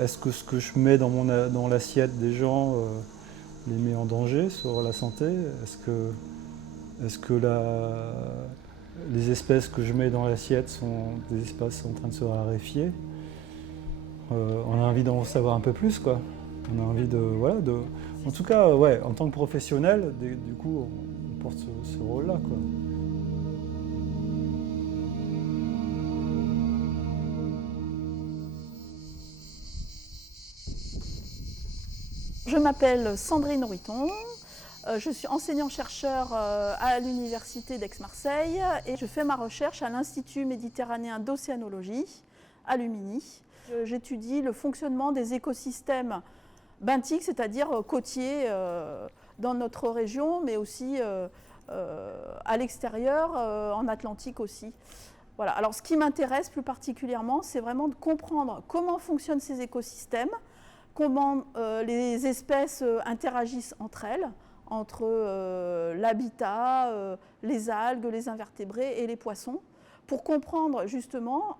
Est-ce que ce que je mets dans l'assiette des gens les met en danger sur la santé? Est-ce que les espèces que je mets dans l'assiette sont des espèces en train de se raréfier? On a envie d'en savoir un peu plus, quoi. On a envie En tout cas, ouais, en tant que professionnel, du coup, on porte ce rôle-là, quoi. Je m'appelle Sandrine Ruiton, je suis enseignant-chercheur à l'Université d'Aix-Marseille et je fais ma recherche à l'Institut méditerranéen d'océanologie à Lumini. J'étudie le fonctionnement des écosystèmes benthiques, c'est-à-dire côtiers dans notre région, mais aussi à l'extérieur, en Atlantique aussi. Voilà. Alors ce qui m'intéresse plus particulièrement, c'est vraiment de comprendre comment fonctionnent ces écosystèmes, comment les espèces interagissent entre elles, entre l'habitat, les algues, les invertébrés et les poissons, pour comprendre justement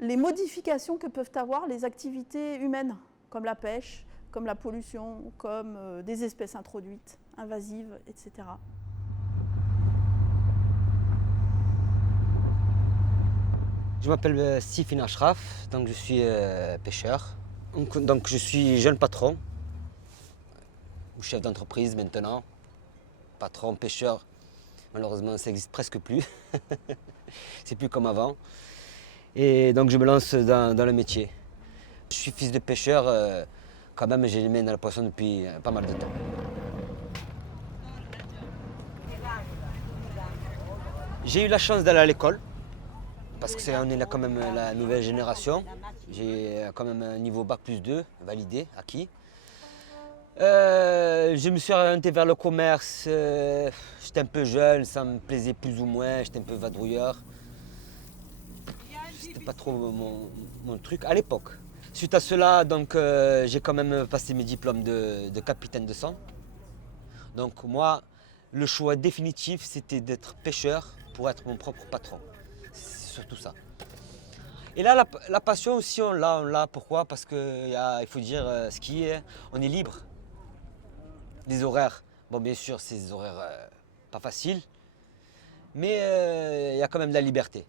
les modifications que peuvent avoir les activités humaines, comme la pêche, comme la pollution, comme des espèces introduites, invasives, etc. Je m'appelle Sifin Ashraf, donc je suis pêcheur. Donc je suis jeune patron, ou chef d'entreprise maintenant. Patron, pêcheur, malheureusement ça n'existe presque plus. C'est plus comme avant. Et donc je me lance dans le métier. Je suis fils de pêcheur, quand même j'ai les mains dans la poisson depuis pas mal de temps. J'ai eu la chance d'aller à l'école. Parce qu'on est là quand même la nouvelle génération. J'ai quand même un niveau bac+2 validé, acquis. Je me suis orienté vers le commerce. J'étais un peu jeune, ça me plaisait plus ou moins, j'étais un peu vadrouilleur. C'était pas trop mon truc à l'époque. Suite à cela, donc, j'ai quand même passé mes diplômes de capitaine de sang. Donc moi, le choix définitif, c'était d'être pêcheur pour être mon propre patron. Surtout ça. Et là, la passion aussi, on l'a. Pourquoi? Parce qu'il faut dire ce qui est, on est libre. Des horaires, bon bien sûr, c'est des horaires pas faciles, mais il y a quand même de la liberté.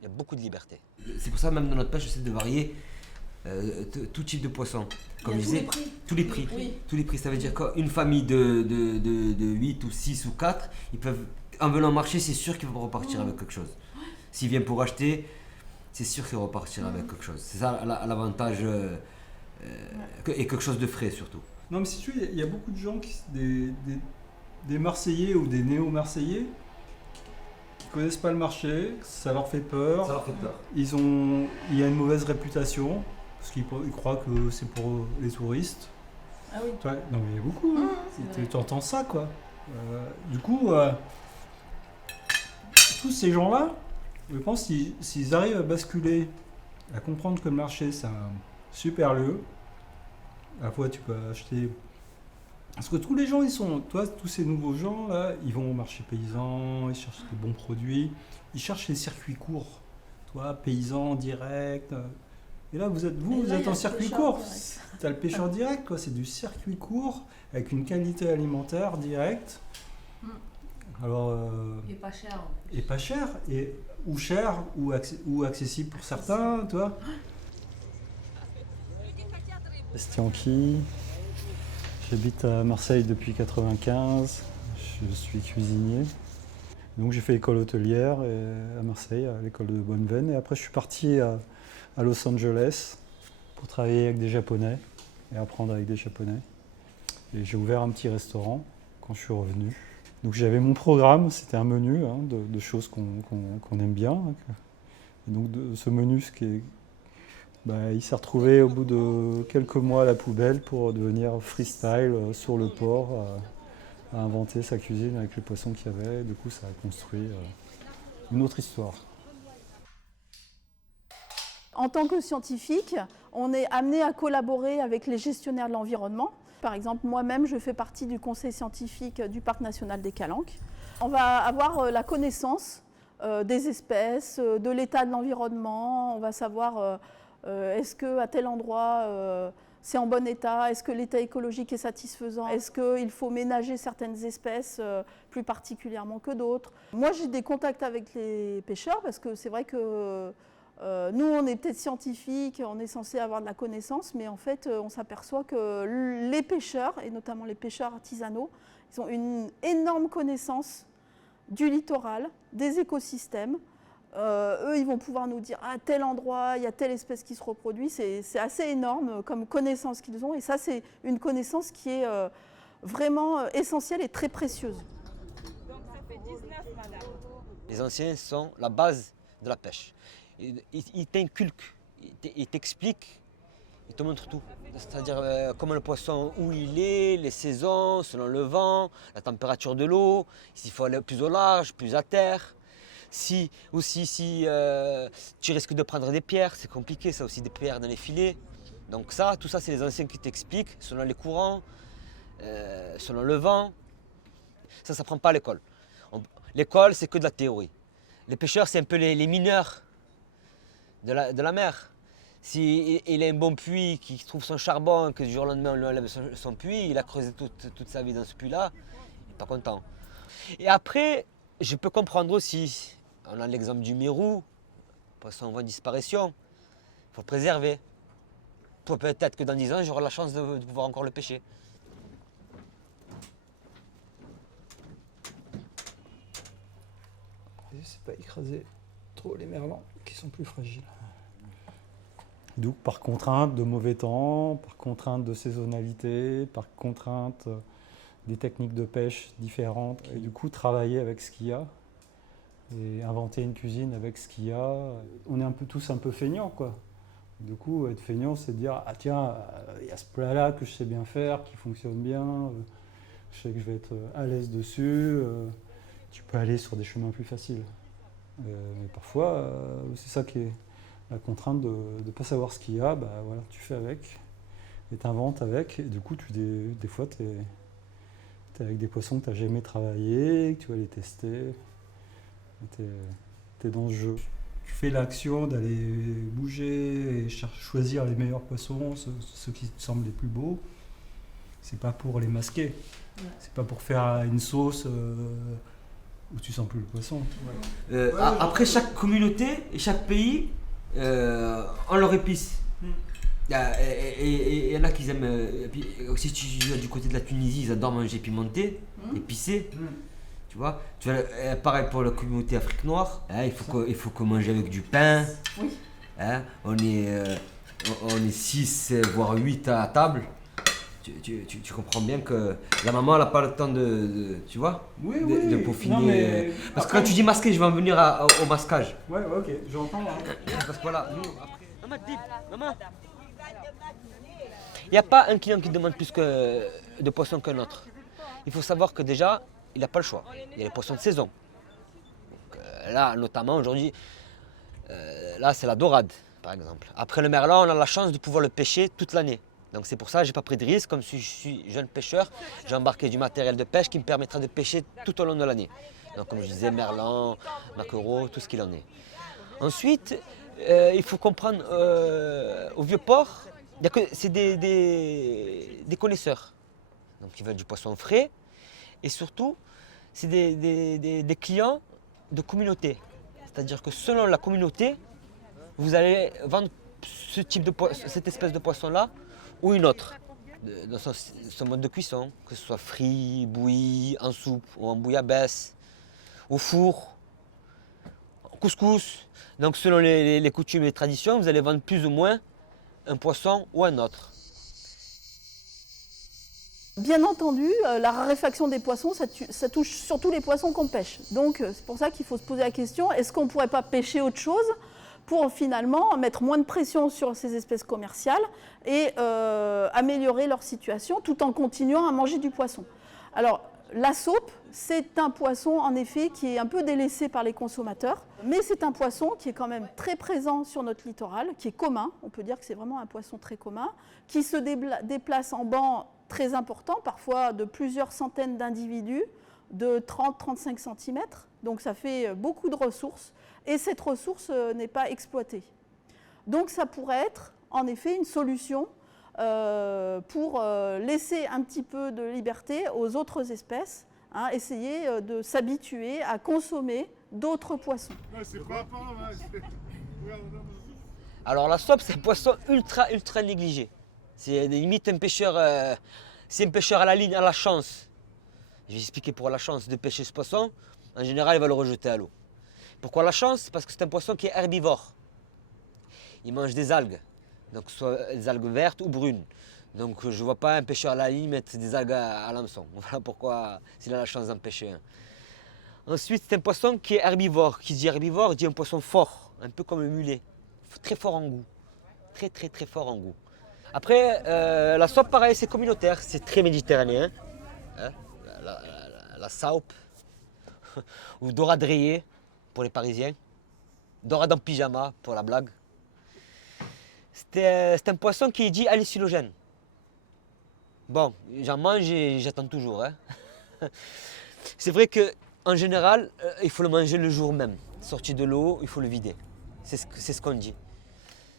Il y a beaucoup de liberté. C'est pour ça même dans notre pêche, j'essaie de varier tout type de poisson. Comme je disais, tous les prix. Oui. Tous les prix, ça veut dire qu'une famille de 8 ou 6 ou 4, ils peuvent, en venant marcher, c'est sûr qu'ils vont repartir avec quelque chose. S'il vient pour acheter, c'est sûr qu'il repartira avec quelque chose. C'est ça l'avantage et quelque chose de frais surtout. Non, mais si tu veux, il y a beaucoup de gens, des Marseillais ou des néo-Marseillais, qui connaissent pas le marché, ça leur fait peur. Ça leur fait peur. Il y a une mauvaise réputation, parce qu'ils croient que c'est pour les touristes. Ah oui. Non, mais il y a beaucoup. Tu entends ça, quoi. Du coup, tous ces gens-là, je pense s'ils arrivent à basculer, à comprendre que le marché c'est un super lieu, à la fois tu peux acheter. Parce que tous les gens, tous ces nouveaux gens là, ils vont au marché paysan, ils cherchent des bons produits, ils cherchent les circuits courts, paysan direct. Et là, vous êtes en circuit court. Tu as le pêcheur direct, quoi. C'est du circuit court avec une qualité alimentaire directe. Alors, et pas cher. Et pas cher, ou cher, ou accessible pour certains, tu vois. Estianqui, j'habite à Marseille depuis 1995, je suis cuisinier. Donc j'ai fait l'école hôtelière à Marseille, à l'école de Bonneveine. Et après je suis parti à Los Angeles pour travailler avec des Japonais et apprendre avec des Japonais. Et j'ai ouvert un petit restaurant quand je suis revenu. Donc j'avais mon programme, c'était un menu de choses qu'on aime bien. Et donc ce menu, il s'est retrouvé au bout de quelques mois à la poubelle pour devenir freestyle sur le port, à inventer sa cuisine avec les poissons qu'il y avait. Du coup, ça a construit une autre histoire. En tant que scientifique, on est amené à collaborer avec les gestionnaires de l'environnement. Par exemple, moi-même, je fais partie du conseil scientifique du Parc national des Calanques. On va avoir la connaissance des espèces, de l'état de l'environnement, on va savoir Est-ce qu'à tel endroit, c'est en bon état? Est-ce que l'état écologique est satisfaisant? Est-ce qu'il faut ménager certaines espèces plus particulièrement que d'autres? Moi, j'ai des contacts avec les pêcheurs parce que c'est vrai que nous, on est peut-être scientifiques, on est censé avoir de la connaissance, mais en fait, on s'aperçoit que les pêcheurs, et notamment les pêcheurs artisanaux, ils ont une énorme connaissance du littoral, des écosystèmes. Eux, ils vont pouvoir nous dire à tel endroit, il y a telle espèce qui se reproduit. C'est assez énorme comme connaissance qu'ils ont. Et ça, c'est une connaissance qui est vraiment essentielle et très précieuse. Donc ça fait 19, madame. Les anciens sont la base de la pêche. Ils t'inculquent, ils t'expliquent, ils te montrent tout. C'est-à-dire comment le poisson, où il est, les saisons, selon le vent, la température de l'eau, s'il faut aller plus au large, plus à terre. Si tu risques de prendre des pierres, c'est compliqué ça aussi, des pierres dans les filets. Donc ça, tout ça, c'est les anciens qui t'expliquent, selon les courants, selon le vent. Ça ne s'apprend pas à l'école. L'école, c'est que de la théorie. Les pêcheurs, c'est un peu les mineurs de la mer. S'il a un bon puits, qu'il trouve son charbon, que du jour au lendemain, on lui enlève son puits, il a creusé toute sa vie dans ce puits-là, il n'est pas content. Et après, je peux comprendre aussi, on a l'exemple du mérou, poisson en voie de disparition, il faut le préserver. Peut-être que dans 10 ans, j'aurai la chance de pouvoir encore le pêcher. C'est pas écraser trop les merlans qui sont plus fragiles. Donc par contrainte de mauvais temps, par contrainte de saisonnalité, par contrainte des techniques de pêche différentes, et du coup travailler avec ce qu'il y a et inventer une cuisine avec ce qu'il y a. On est tous un peu feignants, quoi. Du coup, être feignant, c'est de dire, ah tiens, il y a ce plat-là que je sais bien faire, qui fonctionne bien, je sais que je vais être à l'aise dessus, tu peux aller sur des chemins plus faciles. Mais parfois, c'est ça qui est la contrainte de ne pas savoir ce qu'il y a, bah voilà, tu fais avec, et tu inventes avec, et du coup, des fois, tu es avec des poissons que tu n'as jamais travaillé, que tu vas les tester, tu es dans ce jeu. Tu fais l'action d'aller bouger et choisir les meilleurs poissons, ceux qui te semblent les plus beaux. C'est pas pour les masquer, c'est pas pour faire une sauce où tu sens plus le poisson. Après, chaque communauté et chaque pays ont leur épice. Et il y en a qui aiment. Si tu vas du côté de la Tunisie, ils adorent manger pimenté, épicé. Tu vois, pareil pour la communauté Afrique noire, hein, il faut qu'on mange avec du pain. Oui. Hein, on est 6 voire 8 à table. Tu comprends bien que la maman elle n'a pas le temps tu vois, de peaufiner. Non, mais parce après, que quand tu dis masquer, je vais en venir au masquage. Ouais, ok, j'entends. Parce que voilà, nous après. Maman. Il n'y a pas un client qui demande plus de poissons qu'un autre. Il faut savoir que déjà, il n'a pas le choix. Il y a les poissons de saison. Donc, là, notamment aujourd'hui, là c'est la dorade, par exemple. Après le merlan, on a la chance de pouvoir le pêcher toute l'année. Donc c'est pour ça que je n'ai pas pris de risque. Comme si je suis jeune pêcheur, j'ai embarqué du matériel de pêche qui me permettra de pêcher tout au long de l'année. Donc comme je disais, merlan, maquereau, tout ce qu'il en est. Ensuite, il faut comprendre, au Vieux-Port, c'est des connaisseurs. Donc ils veulent du poisson frais. Et surtout, c'est des clients de communauté. C'est-à-dire que selon la communauté, vous allez vendre cette espèce de poisson-là ou une autre, dans son mode de cuisson, que ce soit frit, bouilli, en soupe ou en bouillabaisse, au four, au couscous. Donc selon les coutumes et les traditions, vous allez vendre plus ou moins un poisson ou un autre. Bien entendu, la raréfaction des poissons, ça touche surtout les poissons qu'on pêche. Donc c'est pour ça qu'il faut se poser la question, est-ce qu'on ne pourrait pas pêcher autre chose pour finalement mettre moins de pression sur ces espèces commerciales et améliorer leur situation tout en continuant à manger du poisson. Alors la saupe, c'est un poisson en effet qui est un peu délaissé par les consommateurs, mais c'est un poisson qui est quand même très présent sur notre littoral, qui est commun, on peut dire que c'est vraiment un poisson très commun, qui se déplace en bancs très importants, parfois de plusieurs centaines d'individus, de 30-35 cm, donc ça fait beaucoup de ressources, et cette ressource n'est pas exploitée. Donc ça pourrait être en effet une solution pour laisser un petit peu de liberté aux autres espèces, hein, essayer de s'habituer à consommer d'autres poissons. Alors la sope, c'est un poisson ultra négligé. C'est limite un pêcheur, si un pêcheur à la ligne a la chance, je vais expliquer pour la chance de pêcher ce poisson, en général il va le rejeter à l'eau. Pourquoi la chance? Parce que c'est un poisson qui est herbivore. Il mange des algues, donc soit des algues vertes ou brunes. Donc je ne vois pas un pêcheur à la ligne mettre des algues à l'hameçon. Voilà pourquoi s'il a la chance d'en pêcher un. Ensuite, c'est un poisson qui est herbivore. Qui dit herbivore dit un poisson fort, un peu comme le mulet. Très fort en goût. Très fort en goût. Après, la sope, pareil, c'est communautaire, c'est très méditerranéen. Hein, la saupe, ou dorade rayée pour les Parisiens. Dorade en pyjama pour la blague. C'est un poisson qui est dit hallucinogène. Bon, j'en mange et j'attends toujours. Hein. C'est vrai qu'en général, il faut le manger le jour même. Sorti de l'eau, il faut le vider. C'est ce qu'on dit.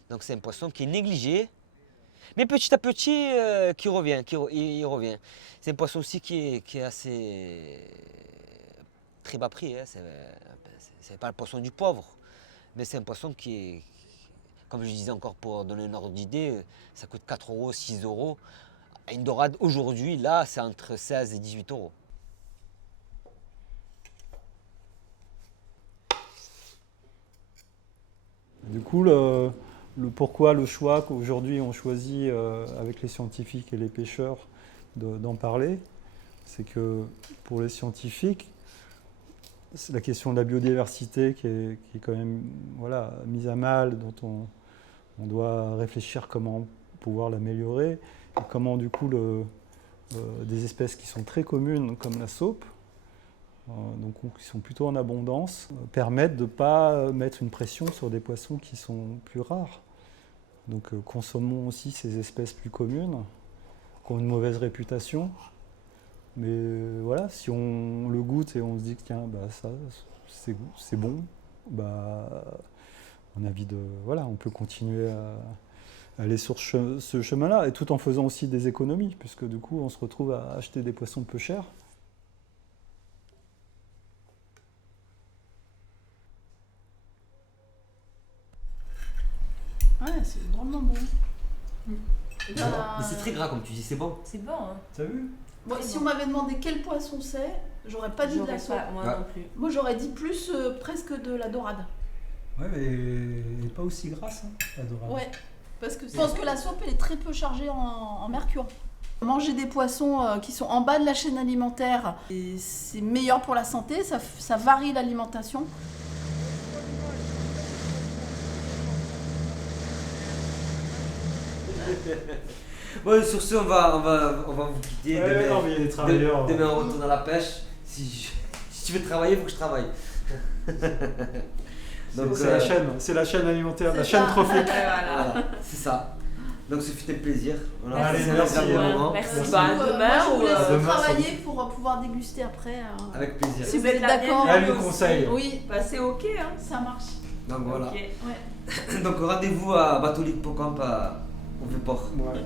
Donc c'est un poisson qui est négligé, mais petit à petit qui revient, il revient. C'est un poisson aussi qui est assez très bas prix. Hein. C'est pas le poisson du pauvre, mais c'est un poisson qui est, comme je disais encore pour donner un ordre d'idée, ça coûte 4 €, 6 €. Une dorade aujourd'hui, là, c'est entre 16 et 18 €. Du coup, pourquoi le choix qu'aujourd'hui on choisit avec les scientifiques et les pêcheurs d'en parler, c'est que pour les scientifiques, c'est la question de la biodiversité qui est quand même voilà, mise à mal, dont on doit réfléchir comment pouvoir l'améliorer, et comment du coup des espèces qui sont très communes comme la saupe, donc qui sont plutôt en abondance, permettent de ne pas mettre une pression sur des poissons qui sont plus rares. Donc consommons aussi ces espèces plus communes, qui ont une mauvaise réputation. Mais voilà, si on le goûte et on se dit que tiens, bah, ça c'est bon, bah, on a envie de, voilà, on peut continuer à aller sur ce chemin-là, et tout en faisant aussi des économies, puisque du coup on se retrouve à acheter des poissons peu chers. Ouais, c'est vraiment bon. Mais c'est très gras comme tu dis, c'est bon. C'est bon, hein. T'as vu? Bon, si on m'avait demandé quel poisson c'est, j'aurais pas dit de la saupe. Moi Ouais. non plus. Moi j'aurais dit plus presque de la dorade. Ouais, mais elle n'est pas aussi grasse, hein, la dorade. Ouais, parce que je pense que la saupe elle est très peu chargée en mercure. Manger des poissons qui sont en bas de la chaîne alimentaire, c'est meilleur pour la santé, ça varie l'alimentation. Bon, sur ce, on va vous quitter. Ouais, Demain, non, mais il y a des travailleurs. demain, on retourne à la pêche. Si tu veux travailler, il faut que je travaille. Donc, C'est la chaîne alimentaire, la C'est chaîne ça. trophique. Voilà, c'est ça. Donc ce fut un plaisir. On a Allez, passé un merci, agréable moment. Merci. Merci. Bah, Moi, demain je vous ou laisse demain, travailler pour pouvoir déguster après. Avec plaisir. Si vous Vous êtes êtes la d'accord. bienvenue. Elle nous conseille. Oui, Bah, c'est ok, hein. ça marche. Donc voilà. Ok. Ouais. Donc rendez-vous à Bateau Ligue Pocamp au Vieux-Port. Ouais.